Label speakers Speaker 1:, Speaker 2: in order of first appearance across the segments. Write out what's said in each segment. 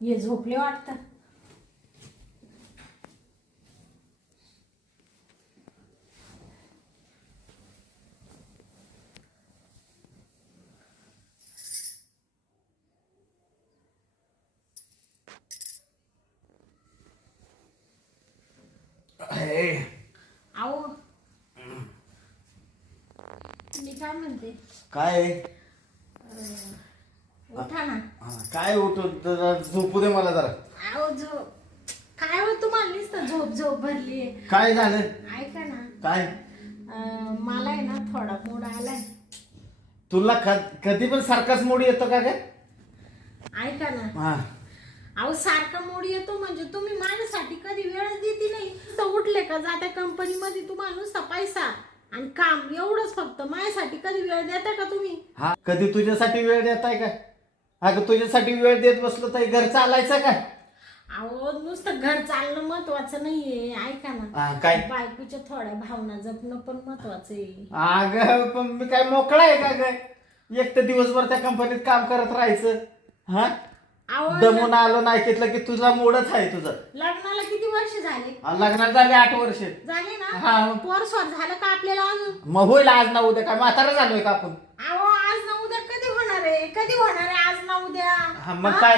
Speaker 1: हे झोपले वाटतं.
Speaker 2: हे,
Speaker 1: काय म्हणते?
Speaker 2: काय
Speaker 1: अं, उठा ना
Speaker 2: हा, काय उठू जरा झोपू दे मला जरा.
Speaker 1: आहो झोप. काय हो तुम्हाला नुसतं झोप झोप भरली
Speaker 2: काय झालं?
Speaker 1: ऐका ना.
Speaker 2: काय?
Speaker 1: अं, मला आहे ना थोडा मूड आलाय.
Speaker 2: तुला क- कधी पण सारखाच मोड येतो का काय
Speaker 1: ऐका ना.
Speaker 2: हा.
Speaker 1: अहो सारखा मूड येतो म्हणजे तुम्ही माझ्यासाठी कधी वेळ देते नाही. तर उठले का जात्या कंपनीमध्ये तुम्हाला नुसता पैसा. आणि काम एवढंच फक्त माझ्यासाठी कधी वेळ देता का तुम्ही?
Speaker 2: हा कधी तुझ्यासाठी वेळ देताय का? अगं तुझ्यासाठी वेळ देत बसलो तर घर चालायचं का?
Speaker 1: अहो नुसतं घर चालणं महत्वाचं नाहीये. ऐका ना.
Speaker 2: हा, काय?
Speaker 1: बायकोच्या थोड्या भावना जपणं पण महत्वाचं आहे.
Speaker 2: अगं पण मी काय मोकळा आहे का ग? एक तर दिवसभर त्या कंपनीत काम करत राहायचं. हा?
Speaker 1: अहो
Speaker 2: दमून आलो नाही घेतलं की तुझा मूडच आहे तुझं.
Speaker 1: लग्नाला किती वर्ष झाले?
Speaker 2: आणि लग्नात झाले आठ वर्ष.
Speaker 1: झाले
Speaker 2: हा.
Speaker 1: ना पोर स्वर झालं का आपल्याला अजून?
Speaker 2: मग होईल आज ना उद्या काय? म्हातारा झालोय का आपण
Speaker 1: अहो आज ना उद्या कधी होणार आहे कधी होणार आहे? आज ना उद्या.
Speaker 2: हा मग काय?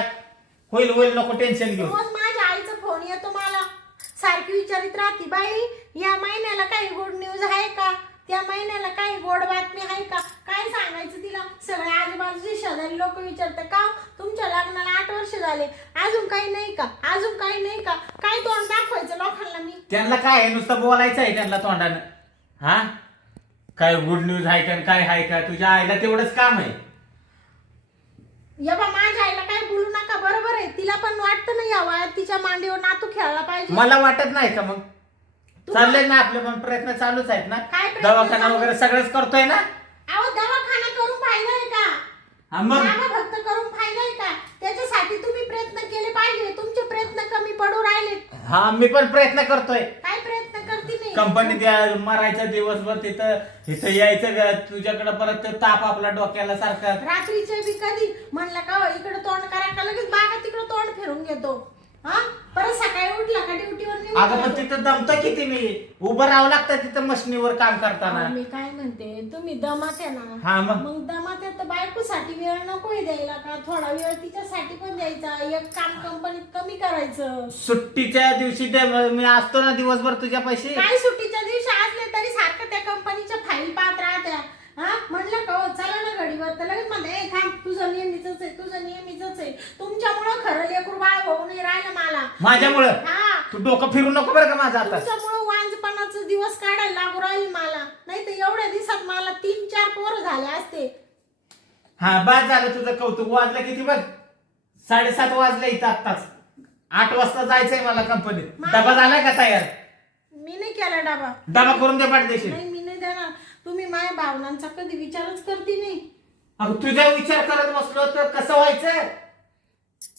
Speaker 2: होईल होईल नको टेन्शन घेऊ.
Speaker 1: रोज माझ्या आईचा फोन येतो मला. सारखी विचारित राहते बाई या महिन्याला काही गुड न्यूज आहे का? त्या महिन्याला काही गोड बातमी आहे का? काय सांगायचं तिला? सगळे आजूबाजूचे शेजारी लोक विचारतात का तुमच्या लग्नाला आठ वर्ष झाले. अजून काही नाही का? अजून काही नाही का? काय तोंड दाखवायचं लोकांना मी?
Speaker 2: त्यांना काय आहे? नुसतं बोलायचं आहे त्यांना तोंडानं. हा? काय गुड न्यूज आहे का? काय आहे का? तुझ्या आईला तेवढंच काम आहे.
Speaker 1: या बा माझ्या आईला काय बोलू नका बरोबर आहे. तिला पण वाटतं ना या वयात तिच्या मांडीवर नातू पाहिजे.
Speaker 2: मला वाटत नाही का मग?
Speaker 1: तू-
Speaker 2: चाललंय ना आपले पण प्रयत्न चालूच आहेत ना?
Speaker 1: काय प्रयत्न
Speaker 2: दवाखाना
Speaker 1: चालू?
Speaker 2: वगैरे सगळंच करतोय ना?
Speaker 1: अहो दवाखाना करून फायदा आहे का?
Speaker 2: हा मग?
Speaker 1: बाबा फक्त करून फायदा आहे का? त्याच्यासाठी तुम्ही प्रयत्न केले पाहिजे. तुमचे प्रयत्न कमी पडू राहिले.
Speaker 2: हा मी पण प्रयत्न करतोय. कंपनी त्या मरायचा दिवसभर तिथं तिथं यायचं ग, तुझ्याकडे परत ते ताप आपला डोक्याला सारखा.
Speaker 1: रात्रीचे बी कधी? म्हणलं का हो, इकडे तोंड करा का लगेच बागा तिकडे तोंड फिरून घेतो. हा? परत सकाळी उठला का
Speaker 2: अगं पण
Speaker 1: जातो.
Speaker 2: तिथं दमतो किती मी? उभं राहावं लागतं तिथं मशनीवर काम करताना.
Speaker 1: मी काय म्हणते? तुम्ही दमात आहे ना.
Speaker 2: हा मग?
Speaker 1: मग दमात आहे तर बायकोसाठी वेळ नकोय द्यायला का? थोडा वेळ तिच्यासाठी पण द्यायचा. एक काम कंपनीत कमी करायचं.
Speaker 2: सुट्टीच्या दिवशी दे म- मी असतो ना दिवसभर तुझ्या पैसे?
Speaker 1: काय सुट्टीच्या दिवशी? असले तरी सारखं त्या कंपनीच्या फाईल पाहत राहत्या. हा? म्हणलं का हो चला ना घडीवर. तर लगेच म्हणते "ए, थांब तुझं नेहमीच आहे तुझं नेहमीच आहे तुमच्यामुळं खरं लेकरू बाळ होऊ नाही राहिलं मला.
Speaker 2: माझ्यामुळं?
Speaker 1: हा.
Speaker 2: तू डोकं फिरू नको बरं का माझं आता.
Speaker 1: तुमच्यामुळं वांजपणाचं दिवस काढायला लागू राहील मला. नाही तर एवढ्या दिवसात मला तीन चार पोरं झाले असते.
Speaker 2: हा बाद झालं तुझं कौतुक. वाजलं किती बघ? साडेसात वाजले इथं आत्ताच. आठ वाजता जायचंय मला कंपनीत
Speaker 1: मा-
Speaker 2: डबा झालाय का तयार?
Speaker 1: मी नाही केला डाबा.
Speaker 2: डबा करून दे पाठदेशील
Speaker 1: नाही मी नाही देणार. तुम्ही माझ्या भावनांचा कधी विचारच करते नाही.
Speaker 2: अगं तुझा विचार करत बसलो तर कसं व्हायचं?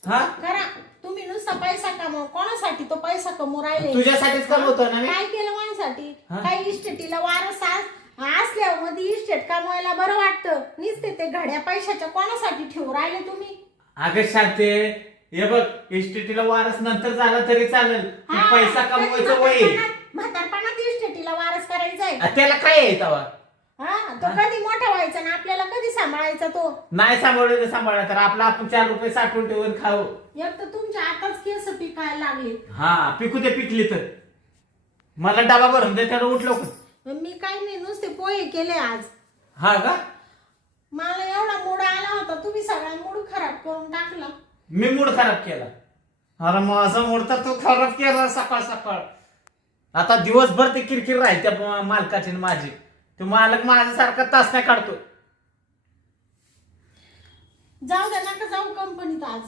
Speaker 2: हा?
Speaker 1: करा. तुम्ही नुसता पैसा कमव. कोणासाठी तो पैसा कमवू राहिले?
Speaker 2: तुझ्यासाठीच कमवतो ना मी.
Speaker 1: काय केलं माझ्यासाठी?
Speaker 2: हा?
Speaker 1: काही इस्टेटीला वारस आज- असल्यावर मध्ये इस्टेट कमवायला बरं वाटतं. नुसते ते घड्या पैशाच्या कोणासाठी ठेवू राहिले तुम्ही?
Speaker 2: अगं शांते हे बघ इस्टेटीला वारस नंतर झाला तरी चालेल. पण
Speaker 1: हा,
Speaker 2: पैसा कमवायचं वय. आहे.
Speaker 1: म्हातारपणात- म्हातारपणात इस्टेटीला वारस करायचा आहे
Speaker 2: आ, त्याला काय आहे तवा?
Speaker 1: हा तो कधी मोठा व्हायचा ना आपल्याला कधी सांभाळायचा तो?
Speaker 2: नाही सांभाळलं तर सांभाळा तर आपला आपण चार रुपये साठवून ठेवून खाऊ.
Speaker 1: एक तर तुमच्या आताच केस पिकायला लागले.
Speaker 2: हा पिकू दे पिकली तर. मला डबा भरून दे तर उठलो
Speaker 1: मी काही नाही नुसते पोहे केले आज.
Speaker 2: हा का?
Speaker 1: मला एवढा मूड आला होता तुम्ही सगळा मूड खराब करून टाकला.
Speaker 2: मी मूड खराब केला. अरे माझा मूड तर तू खराब केला सकाळ सकाळ आता दिवसभर ते किरकिर राहील त्या मालकाची आणि माझी. तो मालक माझ्यासारखा तास नाही काढतो.
Speaker 1: जाऊ द्या नका जाऊ कंपनीत आज.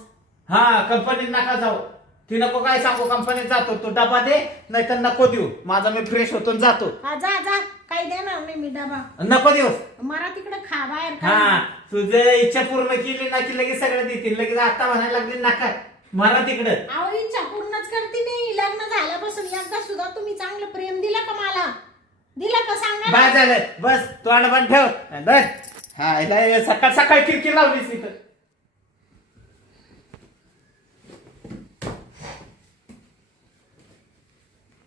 Speaker 2: हा कंपनीत नका जाऊ. ती नको काय सांगू कंपनीत जातो. तो डबा दे नाहीतर नको देऊ. माझा मी फ्रेश होतो आणि जातो.
Speaker 1: हा जा जा. काही देणार नाही मी डबा.
Speaker 2: नको देऊस
Speaker 1: मला तिकडे खा बाहेर खा.
Speaker 2: हा तुझं इच्छा पूर्ण केली ना की लगेच सगळं देतील लगेच आता म्हणायला लागली नका. मारा तिकडं.
Speaker 1: अहो इच्छा पूर्णच करते मी. लग्न झाल्यापासून एकदा सुद्धा तुम्ही चांगलं प्रेम दिला का मला? दिलं का सांग ना?
Speaker 2: बस झालं बस तू पण ठेव. धर. हा सकाळ सकाळ किरकिर लावलीस इथं.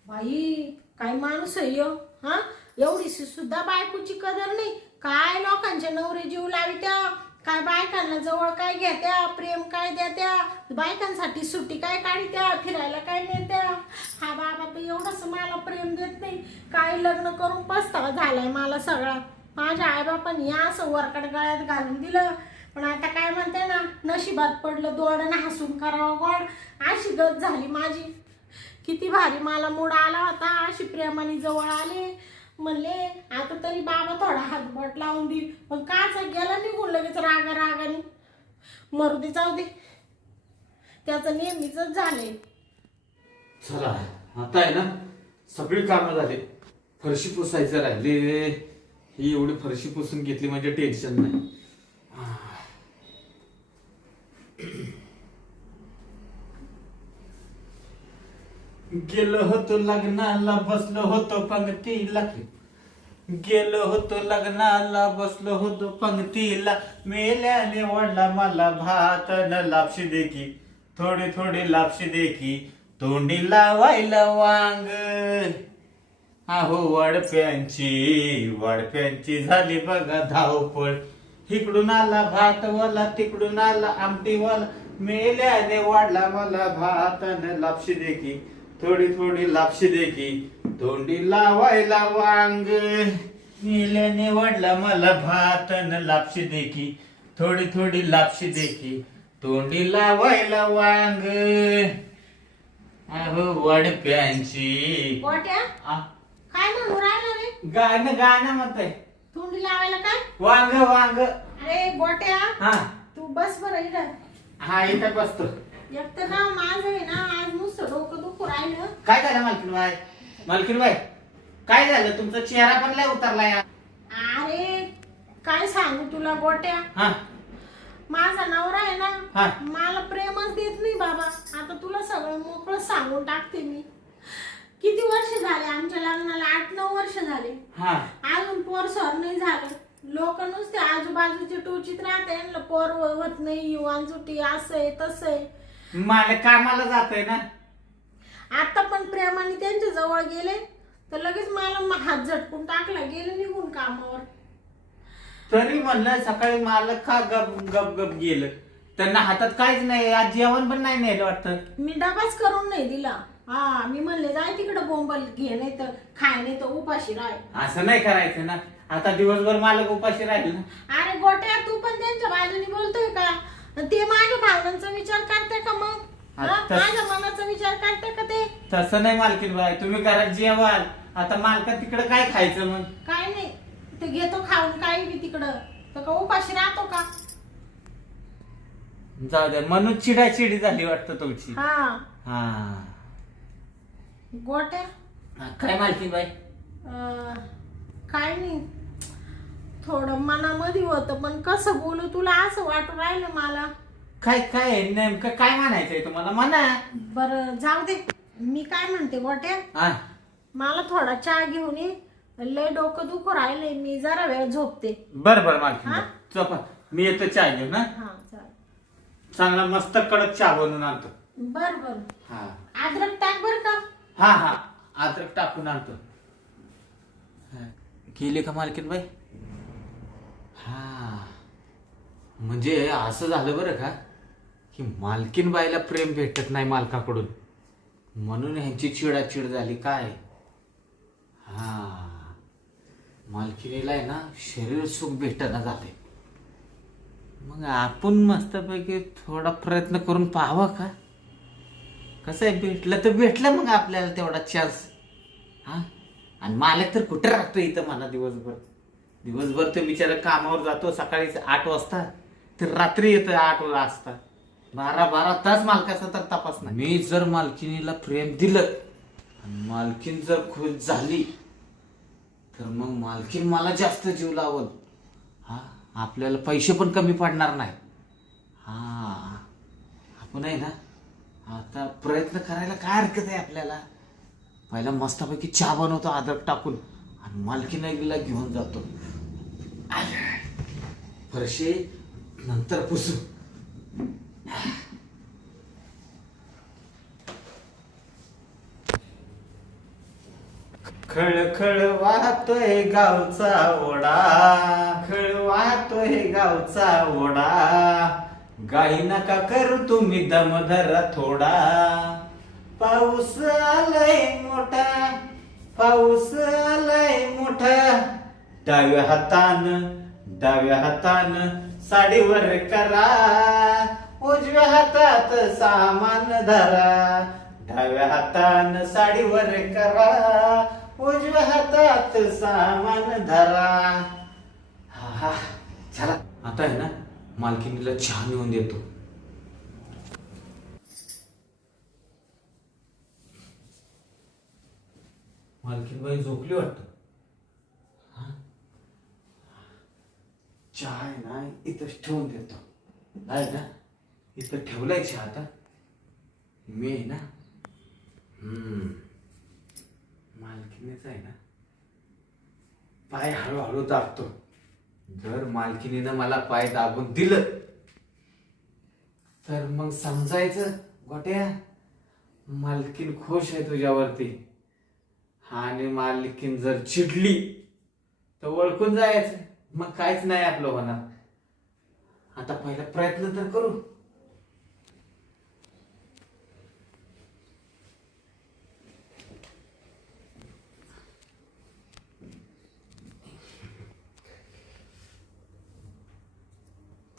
Speaker 1: बाई काय माणूस आहे यो हा? एवढी सुद्धा बायकोची कदर नाही. काय लोकांच्या नवरे जीव लावित्या? काय बायकांना जवळ काय घेत्या प्रेम काय देत्या बायकांसाठी सुट्टी काय काढत्या फिरायला काय नेत्या हा बाबा तर एवढंच मला प्रेम देत नाही. काय लग्न करून पस्तावा झालाय मला सगळा. माझ्या आईबापांनी असं वरकड गळ्यात घालून दिलं. पण आता काय म्हणते ना नशिबात पडलं दोडन हसून करावं गोड. अशी गत झाली माझी. किती भारी मला मूड आला होता अशी प्रेमाने जवळ आले. म्हणले आता तरी बाबा थोडा हातभट लावून देईल पण काच गेला निघून लगेच रागा रागाने? मरू दे जाऊ दे. त्याचं नेहमीच झाले
Speaker 2: चला आता आहे ना? सगळी कामं झाली. फरशी पुसायचं राहिले ही एवढी फरशी पुसून घेतली म्हणजे टेन्शन नाही. गेलो होतो लग्नाला बसलो होतो पंक्तीला गेलो होतो लग्नाला बसलो होतो पंक्तीला मेल्याने वाढला मला भात न लापशी देखी. थोडी थोडी लापशी देखी. तोंडी लावायला वांग. अहो वाडप्यांची वाडप्यांची झाली बघा धावपळ. इकडून आला भात वाला तिकडून आला आमटी वाला मेल्याने वाढला मला भात न लापशी देखी. थोडी थोडी लापशी देखी तोंडी लावायला वांग. मेल्याने वाढला मला भात न लापशी देखी थोडी थोडी लापशी देखी तोंडी लावायला वांग. अहो वाडप्यांची.
Speaker 1: गोट्या
Speaker 2: आ,
Speaker 1: काय म्हणू राहिला रे?
Speaker 2: गाणं गाणं म्हणताय.
Speaker 1: तोंडी लावायला काय?
Speaker 2: वांग वांग.
Speaker 1: अरे गोट्या
Speaker 2: हा.
Speaker 1: तू बस बरं इकडं
Speaker 2: हा इथं बसतो.
Speaker 1: एक तर ना माझं आहे ना आज नुसतं डोकं दुखू राहिलं.
Speaker 2: काय झालं मालकीन बाय मालकीन बाय काय झालं? तुमचा चेहरा पण लय उतरला या.
Speaker 1: अरे काय सांगू तुला गोट्या?
Speaker 2: हा.
Speaker 1: माझा नवरा आहे
Speaker 2: हा.
Speaker 1: ना मला प्रेमच देत नाही बाबा. आता तुला सगळं मोकळं सांगून टाकते मी. किती वर्ष झाले? आमच्या लग्नाला आठ नऊ वर्ष झाले.
Speaker 2: हा.
Speaker 1: अजून पोर सर नाही झालं. लोक नुसते आजूबाजूचे टोचित राहते. यांना पोर होत नाही युवान सुटी असं आहे तसं आहे.
Speaker 2: मला कामाला जातोय ना.
Speaker 1: आता पण प्रेमाने त्यांच्या जवळ गेले तर लगेच मला म- हात झटकून टाकला गेले निघून कामावर.
Speaker 2: तरी म्हणलं सकाळी मला का गप गप गप गेलं? त्यांना हातात काहीच नाही आज जेवण पण नाही नेलं वाटतं.
Speaker 1: मी डबाच करून नाही दिला. हा मी म्हणले जाय तिकडे बोंबल घे नाही तर खाय नाही तर उपाशी राह.
Speaker 2: असं नाही करायचं ना. आता दिवसभर मालक उपाशी राहील ना.
Speaker 1: अरे गोट्या तू पण त्यांच्या बाजूने बोलतोय का? ते माझ्या भावनांचा विचार करते का मग? हा? माझ्या मनाचा विचार करते का ते?
Speaker 2: तसं नाही मालकीन बाय तुम्ही घरात जेवाल. आता मालका तिकडे काय खायचं मग?
Speaker 1: काय नाही ते घेतो खाऊन काही बी तिकडं. तर का उपाशी राहतो का?
Speaker 2: जाऊ द्या म्हणून चिडाचिडी झाली वाटतं तुमची.
Speaker 1: हा.
Speaker 2: हा.
Speaker 1: गोट्या?
Speaker 2: काय मालकीन बाई.
Speaker 1: अं, काय नाही. थोडं मनामध्ये होतं पण कसं बोलू तुला असं वाटू राहिलं मला.
Speaker 2: काय काय? नेमकं काय म्हणायचंय तुम्हाला? म्हणा.
Speaker 1: बरं जाऊ दे. मी काय म्हणते गोट्या?
Speaker 2: हा.
Speaker 1: मला थोडा चहा घेऊन ये. लय डोकं दुखू राहिलंय मी जरा वेळ झोपते.
Speaker 2: बर बर
Speaker 1: हा?
Speaker 2: चोपा मी येतो चहा घेऊन हा
Speaker 1: चालेल.
Speaker 2: चांगला मस्त कडक चहा बनवून आणतो.
Speaker 1: बर बर.
Speaker 2: हा.
Speaker 1: अद्रक टाक बर का?
Speaker 2: हा हा. अद्रक टाकून आणतो. हा. गेली का मालकीन बाई? हा. म्हणजे असं झालं बरं का की मालकीन बाईला प्रेम भेटत नाही मालकाकडून. म्हणून ह्यांची चिडाचिड झाली काय? हा. मालकिनीला आहे ना शरीर सुख भेटना झाले मग आपण मस्तपैकी थोडा प्रयत्न करून पाहावा का? कसं आहे भेटलं तर भेटलं मग आपल्याला तेवढा चान्स हा? आणि मालक तर कुठं राहतो इथं मला दिवसभर? दिवसभर ते बिचारा कामावर जातो सकाळी आठ वाजता तर रात्री येतं आठ वाजता. बारा बारा तास मालकाचा तर तपास नाही. मी जर मालकिनीला प्रेम दिलं आणि मालकीन जर खुश झाली तर मग मालकीन मला जास्त जीव लावल. हा आपल्याला पैसे पण कमी पडणार नाही. हा आपण आहे ना आता प्रयत्न करायला काय हरकत आहे आपल्याला? पहिला मस्तपैकी चहा बनवतो अद्रक टाकून आणि मालकीनला घेऊन जातो. फरशे नंतर पुसू. खळखळ वाहतोय गावचा ओढा. खळ वाहतोय गावचा ओढा. गाई नका करू तुम्ही दमधरा थोडा. पाऊस आलाय मोठा. पाऊस आलाय मोठा. डाव्या हातान डाव्या हातान साडीवर करा उजव्या हातात सामान धरा. डाव्या हातान साडीवर करा उजव्या हातात सामान धरा. हा हा चला. आता आहे ना मालकिनीला चहा नेऊन देतो. मालकीनबाई झोपली वाटत? चहा आहे ना इथंच ठेवून देतो. आहे ना इथं ठेवलाय चहा आता. मी आहे ना हम्म मालकीनीच आहे ना पाय हळूहळू दाबतो. जर मालकिनीनं मला पाय दाबून दिलं तर मग समजायचं गोट्या. मालकीन खुश आहे तुझ्यावरती. आणि मालकीन जर चिडली तर ओळखून जायचं. मग काहीच नाही आपलं होणार. आता पहिला प्रयत्न तर करू.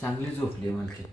Speaker 2: चांगली झोपली मालकी.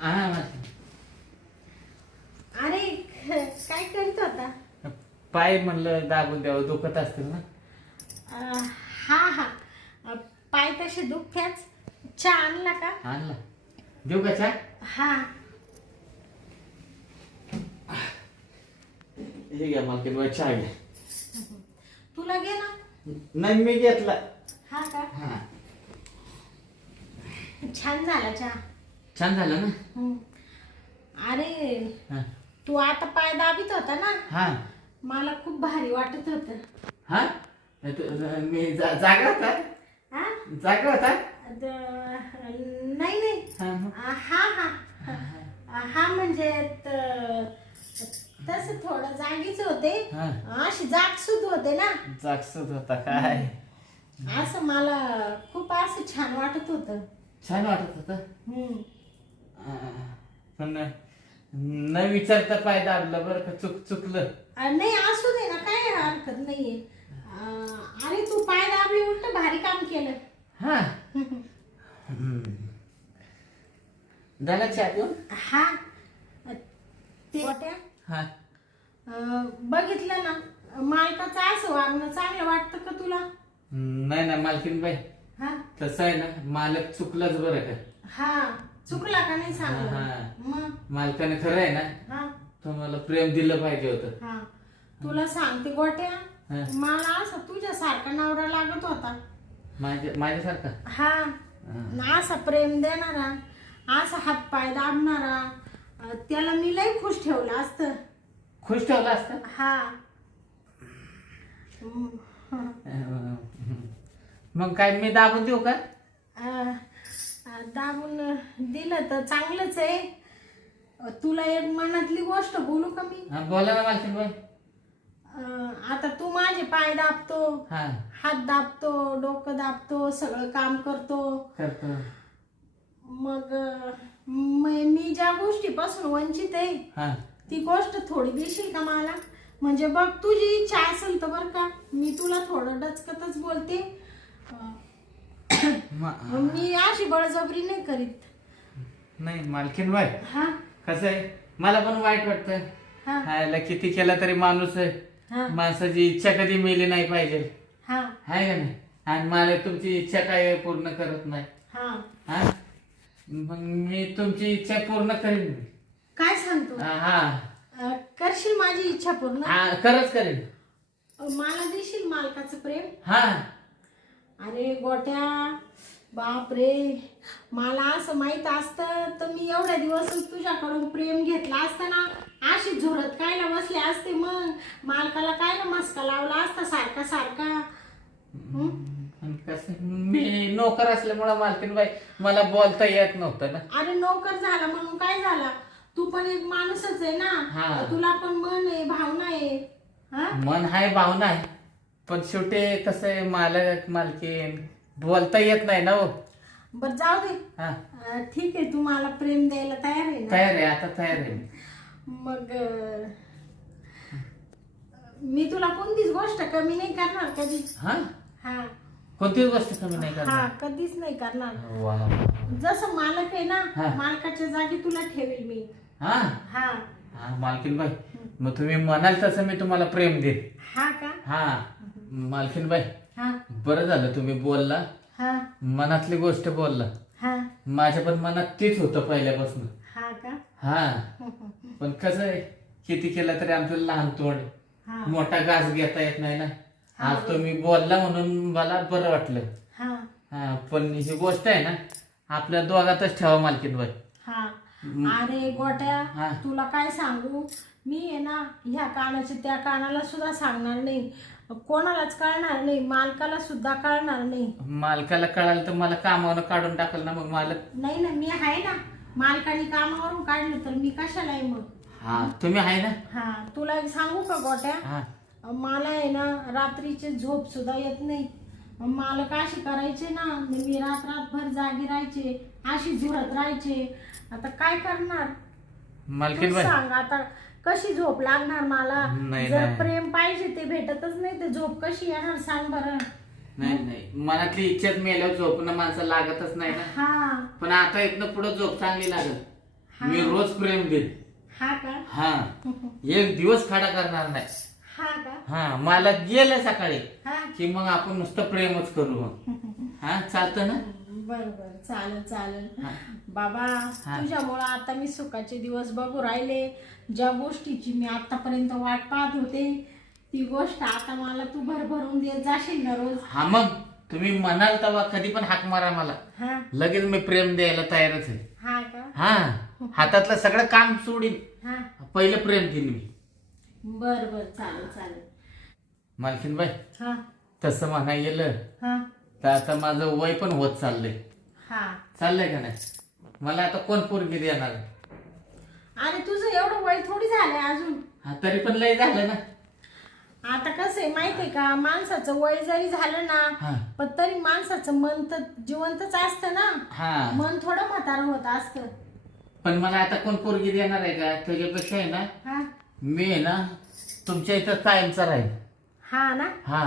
Speaker 2: हा.
Speaker 1: अरे काय करत होता
Speaker 2: पाय म्हणलं दाबून द्यावं दुखत असतील ना.
Speaker 1: अं, हा हा. अं, पाय तसे दुखत्याच. चहा आणला का?
Speaker 2: आणला. देऊ का चहा?
Speaker 1: हा.
Speaker 2: हे घ्या मालकीन बाई चहा घ्या.
Speaker 1: तुला घे ना.
Speaker 2: नाही मी घेतला.
Speaker 1: हा का?
Speaker 2: हा.
Speaker 1: छान झाला चहा.
Speaker 2: छान झालं ना?
Speaker 1: हम्म. अरे
Speaker 2: हा.
Speaker 1: तू आता पाय दाबीत होता ना?
Speaker 2: हा.
Speaker 1: मला खूप भारी वाटत होत.
Speaker 2: हा? तू- मी जा- जागा होता? जागा होता?
Speaker 1: नाही नाही.
Speaker 2: हा, मग.
Speaker 1: हा हा. हा म्हणजे तस थोडं जागीच होते.
Speaker 2: हा.
Speaker 1: अशी जाग सुध होते ना?
Speaker 2: जागसत होता काय?
Speaker 1: असं मला खूप असं छान वाटत होत.
Speaker 2: छान वाटत होत. पण न विचारता पाय दाबलं बरं का चुक चुकलं.
Speaker 1: नाही असू दे ना काय हरकत नाहीये. अं, अरे तू पाय दाबले उलट भारी काम केलं.
Speaker 2: हा. झाला चहा पिऊन?
Speaker 1: हा. ते गोट्या,
Speaker 2: हा.
Speaker 1: अं, बघितलं ना मालकाचं असं वागणं चांगलं वाटतं का तुला?
Speaker 2: नाही ना मालकीन बाई.
Speaker 1: हा?
Speaker 2: तसं आहे ना मालक चुकलंच बरं का?
Speaker 1: हा चुकला का नाही
Speaker 2: हा.
Speaker 1: सांगलं मग?
Speaker 2: मालकाने खरं आहे ना
Speaker 1: हा.
Speaker 2: तुम्हाला प्रेम दिलं पाहिजे होतं.
Speaker 1: हा. तुला सांगते गोट्या
Speaker 2: हा.
Speaker 1: मला असं तुझ्यासारखा नवरा लागत होता.
Speaker 2: माझ्या माझ्यासारखा?
Speaker 1: हा. ना असा प्रेम देणारा असा हातपाय दाबणारा अं, त्याला मी लय खुश ठेवलं असतं.
Speaker 2: खुश ठेवलं असतं?
Speaker 1: हा. हम्म.
Speaker 2: मग काय मी दाबून देऊ का?
Speaker 1: अं, अं, दाबून दिलं तर चांगलंच आहे. अं, तुला एक मनातली गोष्ट बोलू का मी?
Speaker 2: हा, बोला ना मालकीन बाई
Speaker 1: अं, आता तू माझे पाय दाबतो
Speaker 2: हा.
Speaker 1: हात दाबतो डोकं दाबतो सगळं काम करतो.
Speaker 2: करतो.
Speaker 1: मग अं, म- मी ज्या गोष्टीपासून वंचित आहे
Speaker 2: हा.
Speaker 1: ती गोष्ट थोडी देशील का मला? म्हणजे बघ तुझी इच्छा असेल तर बरं का मी तुला थोडं डचकतच बोलते.
Speaker 2: मा-
Speaker 1: मी अशी बळजबरी नाही करीत.
Speaker 2: नाही मालकीन बाई.
Speaker 1: हा.
Speaker 2: कसं आहे? मला पण वाईट वाटतं.
Speaker 1: हा.
Speaker 2: हायला किती केलं तरी माणूस आहे.
Speaker 1: हा.
Speaker 2: माणसाची इच्छा कधी मेली नाही पाहिजे.
Speaker 1: हा.
Speaker 2: हाय का नाही? आणि मला तुमची इच्छा काय पूर्ण करत नाही?
Speaker 1: हा.
Speaker 2: हा? मग मी तुमची इच्छा पूर्ण करीन.
Speaker 1: काय सांगतो?
Speaker 2: हा हा.
Speaker 1: अं, करशील माझी इच्छा पूर्ण?
Speaker 2: हा खरंच करेन.
Speaker 1: मला देशील मालकाचं प्रेम?
Speaker 2: हा.
Speaker 1: अरे गोट्या बाप रे. मला असं माहीत असतं तर मी एवढ्या दिवस तुझ्याकडून प्रेम घेतला असतं ना. अशी झुरत कायला बसले असते मग. मालकाला काय ना मस्का लावला असता सारखा सारखा? हं?
Speaker 2: कसं? मी नोकर असल्यामुळं मालकीन बाई मला बोलता येत नव्हतं ना.
Speaker 1: अरे नोकर झाला म्हणून काय झाला? तू पण एक माणूसच आहे
Speaker 2: हा.
Speaker 1: ना तुला पण मन आहे भावना आहे. हा?
Speaker 2: मन हाय भावना आहे. पण शेवटी कसं आहे मालक मालकीन बोलता येत नाही ना हो.
Speaker 1: बर जाऊ दे.
Speaker 2: हा.
Speaker 1: अं, ठीक आहे तू मला प्रेम द्यायला तयार आहे ना?
Speaker 2: तयार आहे आता तयार आहे मी.
Speaker 1: मग अं, मी तुला कोणतीच गोष्ट कमी नाही करणार कधी?
Speaker 2: हा?
Speaker 1: हा.
Speaker 2: कोणतीच गोष्ट कमी नाही
Speaker 1: हा
Speaker 2: करणार?
Speaker 1: कधीच नाही करणार.
Speaker 2: वा
Speaker 1: जसं मालक आहे ना. मालकाच्या जागी तुला ठेवेल मी.
Speaker 2: हा?
Speaker 1: हा.
Speaker 2: हा मालकीन बाई मग तुम्ही म्हणाल तसं मी तुम्हाला प्रेम देईन.
Speaker 1: हा का?
Speaker 2: हा. मालकीन बाई
Speaker 1: हा.
Speaker 2: बरं झालं तुम्ही बोलला.
Speaker 1: हा.
Speaker 2: मनातली गोष्ट बोलला.
Speaker 1: हा.
Speaker 2: माझ्या पण मनात तेच होतं पहिल्यापासून.
Speaker 1: हा का?
Speaker 2: हा. पण कसं आहे किती केलं तरी आमचं लहान तोंड आहे.
Speaker 1: हा.
Speaker 2: मोठा घास घेता येत नाही ना. आज तुम्ही बोलला म्हणून मला बरं वाटलं.
Speaker 1: हा.
Speaker 2: हा पण ही गोष्ट आहे ना आपल्या दोघातच ठेवा मालकीन बाई
Speaker 1: हा अरे गोट्या. तुला काय सांगू? मी आहे ना ह्या कानाचे त्या कानाला सुद्धा सांगणार नाही. कोणालाच कळणार नाही मालकाला सुद्धा कळणार नाही.
Speaker 2: मालकाला कळालं तर मला कामावर काढून टाकल ना मग मालक?
Speaker 1: नाही ना मी आहे ना. मालकाने कामावरून काढलं तर मी कशाला आहे मग?
Speaker 2: हा तुम्ही आहे ना?
Speaker 1: हा तुला एक सांगू का गोट्या?
Speaker 2: हा.
Speaker 1: मला आहे ना रात्रीचे झोप सुद्धा येत नाही. मालक अशी करायचे ना मी रात रातभर जागी राहायचे अशी झुरत राहायचे. आता काय करणार?
Speaker 2: मालकीन
Speaker 1: तूच
Speaker 2: बाई.
Speaker 1: सांग आता कशी झोप लागणार मला?
Speaker 2: नाही,
Speaker 1: जर
Speaker 2: नाही.
Speaker 1: प्रेम पाहिजे ते भेटतच नाही तर झोप कशी येणार सांग बरं.
Speaker 2: नाही नाही. मनातली इच्छाच मेल्यावर झोपणं माणसं लागतच नाही ना.
Speaker 1: हा.
Speaker 2: पण आता इथनं पुढे झोप चांगली लागत मी रोज प्रेम देईन.
Speaker 1: हा का?
Speaker 2: हा. एक दिवस खाडा करणार नाही.
Speaker 1: हा का?
Speaker 2: हा मला गेलं सकाळी
Speaker 1: हा.
Speaker 2: की मग आपण नुसतं प्रेमच करू. मग हा चालतं ना?
Speaker 1: बर बर चालेल चालेल.
Speaker 2: हा.
Speaker 1: बाबा
Speaker 2: हा.
Speaker 1: तुझ्यामुळं आता मी सुखाचे दिवस बघू राहिले. ज्या गोष्टीची मी आतापर्यंत वाट पाहत होते ती गोष्ट आता मला तू भरभरून देत जाशील ना रोज?
Speaker 2: हा मग तुम्ही म्हणाल तेव्हा कधी पण हाक मारा मला.
Speaker 1: हा.
Speaker 2: लगेच मी प्रेम द्यायला तयारच आहे.
Speaker 1: हा का?
Speaker 2: हा. हातातलं सगळं काम सोडीन.
Speaker 1: हा.
Speaker 2: पहिलं प्रेम देईन मी.
Speaker 1: बर बर. चालेल चालेल.
Speaker 2: मालकीन बाई
Speaker 1: हा.
Speaker 2: तसं गेलं
Speaker 1: हा.
Speaker 2: तर आता माझं वय पण होत चाललंय.
Speaker 1: हा.
Speaker 2: चाललंय का नाही? मला आता कोण पोरगी देणार?
Speaker 1: अरे तुझं एवढं वय थोडी झालंय अजून.
Speaker 2: हा तरी पण लय झालं ना.
Speaker 1: आता कसं आहे माहितीये का? माणसाचं वय जरी झालं ना पण तरी माणसाचं मन तर जिवंतच असतं ना.
Speaker 2: हा.
Speaker 1: मन थोडं म्हातारं होत असतं.
Speaker 2: पण मला आता कोण पोरगी देणार आहे का? त्याच्यापेक्षा आहे ना
Speaker 1: हा.
Speaker 2: मी आहे ना तुमच्या इथं कायमचा राहील
Speaker 1: हा ना?
Speaker 2: हा.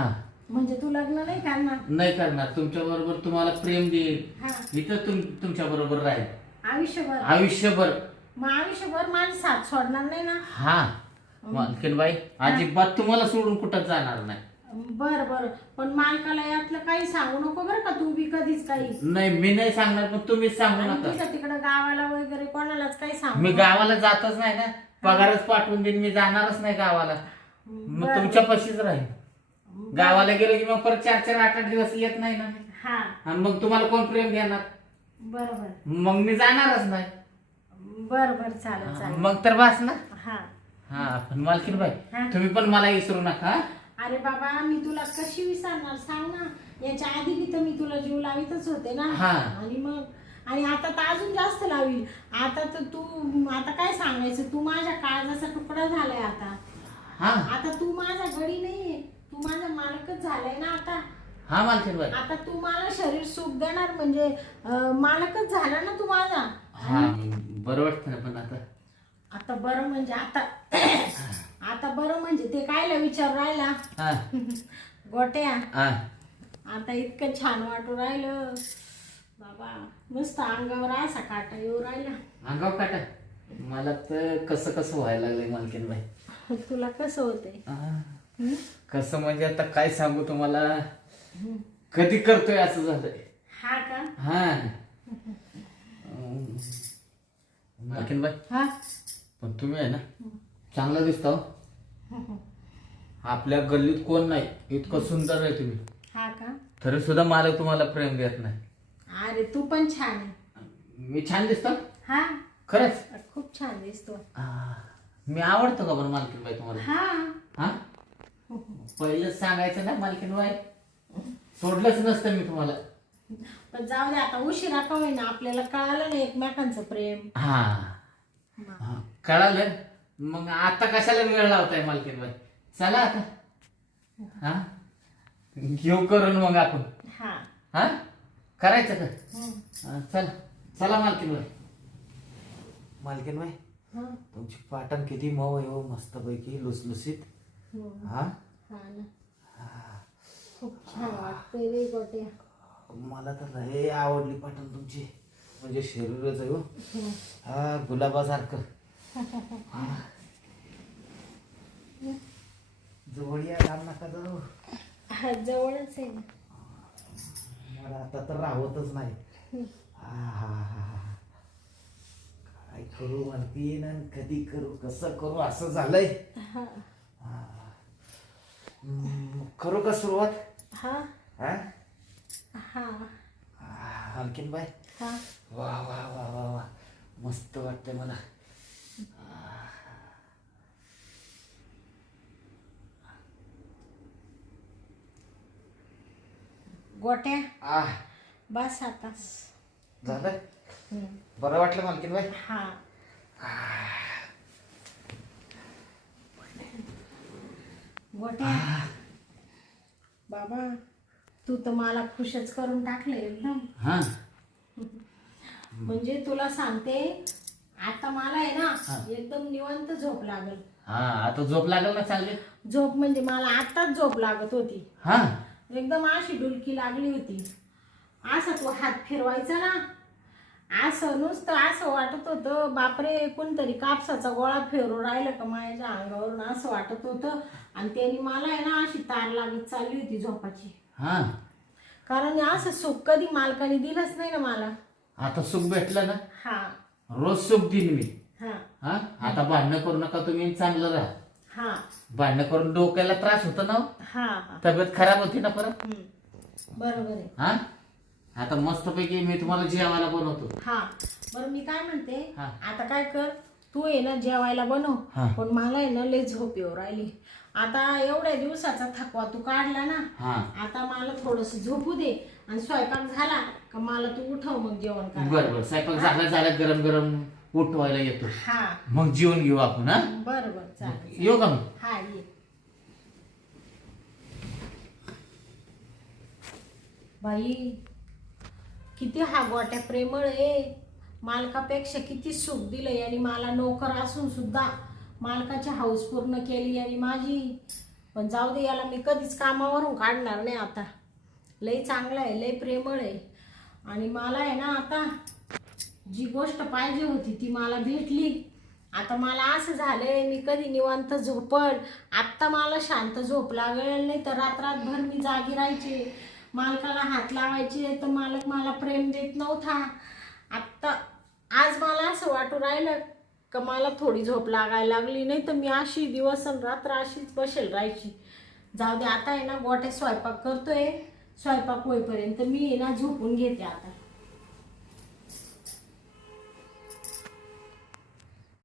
Speaker 1: म्हणजे तू लग्न नाही करणार?
Speaker 2: नाही करणार. तुमच्या बरोबर तुम्हाला प्रेम देईल.
Speaker 1: हा.
Speaker 2: इथं तुम तुमच्या बरोबर राहील.
Speaker 1: आयुष्यभर?
Speaker 2: आयुष्यभर.
Speaker 1: मग आयुष्यभर माझी साथ सोडणार नाही ना?
Speaker 2: हा. बाई अजिबात तुम्हाला सोडून कुठं जाणार नाही.
Speaker 1: बर बर. पण मालकाला यातलं काही सांगू नको बरं का तू बी कधीच काही.
Speaker 2: नाही मी नाही सांगणार पण तुम्हीच सांगू
Speaker 1: आणि
Speaker 2: नका.
Speaker 1: तुझ्या तिकडं गावाला वगैरे कोणालाच काही सांगू
Speaker 2: मी
Speaker 1: नको.
Speaker 2: गावाला जातच नाही ना. पगारच पाठवून देईन मी जाणारच नाही गावाला. मग
Speaker 1: बरं.
Speaker 2: तुमच्या पशीच राहील गावाला गेलो की मग परत चार चार आठ आठ दिवस येत नाही ना.
Speaker 1: हा.
Speaker 2: आणि मग तुम्हाला कोण प्रेम देणार?
Speaker 1: बरोबर.
Speaker 2: मग मी जाणारच नाही.
Speaker 1: बर बर चालेल चालेल.
Speaker 2: मग तर बस ना.
Speaker 1: हा.
Speaker 2: हा पण मालकीन बाई
Speaker 1: हा.
Speaker 2: तुम्ही पण मला विसरू नका हा?
Speaker 1: अरे बाबा मी तुला कशी विसरणार सांग ना. याच्या आधी बी तर मी तुला जीव लावितच होते ना.
Speaker 2: हा.
Speaker 1: आणि मग आणि आता तर अजून जास्त लावील. आता तर तू आता काय सांगायचं? तू माझ्या काळजाचा तुकडा झालाय आता.
Speaker 2: हा.
Speaker 1: आता तू माझा गडी नाहीये. तू माझा मालकच झालाय ना आता.
Speaker 2: हा मालकीन बाई.
Speaker 1: आता तू मला शरीर सुख देणार म्हणजे अं, मालकच झाला ना तू माझा.
Speaker 2: हा बरं वाटतं ना पण आता.
Speaker 1: आता बरं म्हणजे आता आता बरं म्हणजे ते कायला विचार राहिला?
Speaker 2: हा.
Speaker 1: गोट्या.
Speaker 2: हा.
Speaker 1: आता इतकं छान वाटू राहिलं. बाबा नुसतं अंगावर असा काटा येऊ राहिला.
Speaker 2: अंगाव काटा? मला तर कसं कसं व्हायला लागलंय मालकीन बाई.
Speaker 1: तुला कसं होतंय? हं?
Speaker 2: कसं म्हणजे आता काय सांगू तुम्हाला? कधी करतोय असं झालंय.
Speaker 1: हा का?
Speaker 2: हा. मालकीन बाई?
Speaker 1: हा.
Speaker 2: पण तुम्ही आहे ना चांगला दिसता हो. आपल्या गल्लीत कोण नाही इतकं सुंदर आहे तुम्ही.
Speaker 1: हा का?
Speaker 2: तरी सुद्धा मला तुम्हाला प्रेम देत नाही.
Speaker 1: अरे तू पण छान आहे.
Speaker 2: मी छान दिसतो?
Speaker 1: हा.
Speaker 2: खरंच?
Speaker 1: खूप छान दिसतो.
Speaker 2: आ, मी आवडतो का बरं मालकीन बाई तुम्हाला?
Speaker 1: हा.
Speaker 2: हा? पहिलंच सांगायचं ना मालकीन बाई. सोडलंच नसतं मी तुम्हाला.
Speaker 1: पण जाऊ दे आता उशिरा का होईना आपल्याला कळालं ना एकमेकांचं प्रेम.
Speaker 2: हा. हा, कळालं. मग आता कशाला वेळ लावताय मालकीन बाई? चला आता. हा? घेऊ करून मग आपण.
Speaker 1: हा.
Speaker 2: हा? करायचं का.
Speaker 1: हा,
Speaker 2: चला. चला मालकीन बाई. मालकीन बाई
Speaker 1: हं.
Speaker 2: तुमची पाटण किती मऊ आहे हो मस्तपैकी लुसलुसीत.
Speaker 1: हं.
Speaker 2: हा
Speaker 1: हा. ना खूप छान वाटतंय रे गोट्या.
Speaker 2: मला तर लय आवडली पाटण तुमची. म्हणजे शरीरच आहे हो.
Speaker 1: हं.
Speaker 2: हा. गुलाबासारखं जवळ या लांब नका जाऊ.
Speaker 1: हा जवळच आहे
Speaker 2: मला आता तर राहतच नाही. आहाहाहा. काय करू म्हणते ना कधी करू कसं करू असं झालंय.
Speaker 1: हा.
Speaker 2: करू का सुरुवात?
Speaker 1: हा.
Speaker 2: हा?
Speaker 1: हा.
Speaker 2: आणखीन बाय
Speaker 1: हा.
Speaker 2: वा वा वा वा वा. मस्त वाटतंय मला.
Speaker 1: गोट्या?
Speaker 2: आ.
Speaker 1: बस आतास
Speaker 2: झालं. बरं वाटलं मालकीन बाय
Speaker 1: हा. गोट्या बाबा तू तर मला खुशच करून टाकले एकदम.
Speaker 2: हा.
Speaker 1: म्हणजे तुला सांगते आता मला आहे ना. एकदम निवांत झोप लागल.
Speaker 2: हा आता झोप लागेल ना चांगली?
Speaker 1: झोप म्हणजे मला आताच झोप लागत होती.
Speaker 2: हा.
Speaker 1: एकदम अशी डुलकी लागली होती. असं तो हात फिरवायचा ना असं नुसतं असं वाटत होतं बापरे कोणतरी कापसाचा गोळा फिरून राहिलं का माझ्या अंगावरून असं वाटत होतं. आणि त्यांनी मला आहे ना अशी तार लागत चालली होती झोपाची.
Speaker 2: हा.
Speaker 1: कारण असं सुख कधी मालकाने दिलंच नाही ना मला.
Speaker 2: आता सुख भेटलं ना?
Speaker 1: हा.
Speaker 2: रोज सुख देईन मी.
Speaker 1: हा.
Speaker 2: हा? आता भांडणं करू नका तुम्ही चांगलं राहा.
Speaker 1: हा.
Speaker 2: भांडणं करून डोक्याला त्रास होतो ना हो.
Speaker 1: हा हा.
Speaker 2: तब्येत खराब होती ना परत?
Speaker 1: हम्म. बरोबर आहे.
Speaker 2: हा? आता मस्तपैकी मी तुम्हाला जेवायला बनवतो.
Speaker 1: हा. बरं मी काय म्हणते?
Speaker 2: हा.
Speaker 1: आता काय कर? तू आहे ना जेवायला बनव.
Speaker 2: हा.
Speaker 1: पण मला आहे ना लय झोप येऊ राहिली. आता एवढ्या दिवसाचा थकवा तू काढला ना
Speaker 2: हा.
Speaker 1: आता मला थोडस झोपू दे आणि स्वयंपाक झाला का मला तू उठव मग जेवण कर
Speaker 2: बर बर. स्वयंपाक झाला झाला गरम गरम उठवायला येतो.
Speaker 1: हा.
Speaker 2: मग जेवण घेऊ आपण हा?
Speaker 1: बरं बरं. चालेल
Speaker 2: येऊ का मग?
Speaker 1: हा ये. बाई किती हा गोट्या प्रेमळ आहे. मालकापेक्षा किती सुख दिलंय आणि मला नोकर असून सुद्धा मालकाची हाऊस पूर्ण केली आणि माझी. पण जाऊ दे याला मी कधीच कामावरून काढणार नाही आता. लई चांगलं आहे लई प्रेमळ आहे. आणि मला आहे ना आता जी गोष्ट पाहिजे होती ती मला भेटली. आता मला असं झालंय मी कधी निवांत झोपल. आत्ता मला शांत झोप लागेल नाही तर रात्रातभर मी जागी राहायचे. मालकाला हात लावायचे तर मालक मला प्रेम देत नव्हता. आत्ता आज मला असं वाटू राहिलं का मला थोडी झोप लागायला लागली. नाही तर मी अशी दिवस आणि रात्र अशीच बसेल राहायची. जाऊ दे आता आहे ना गोठे स्वयंपाक करतोय. स्वयंपाक होईपर्यंत मी ना झोपून घेते आता.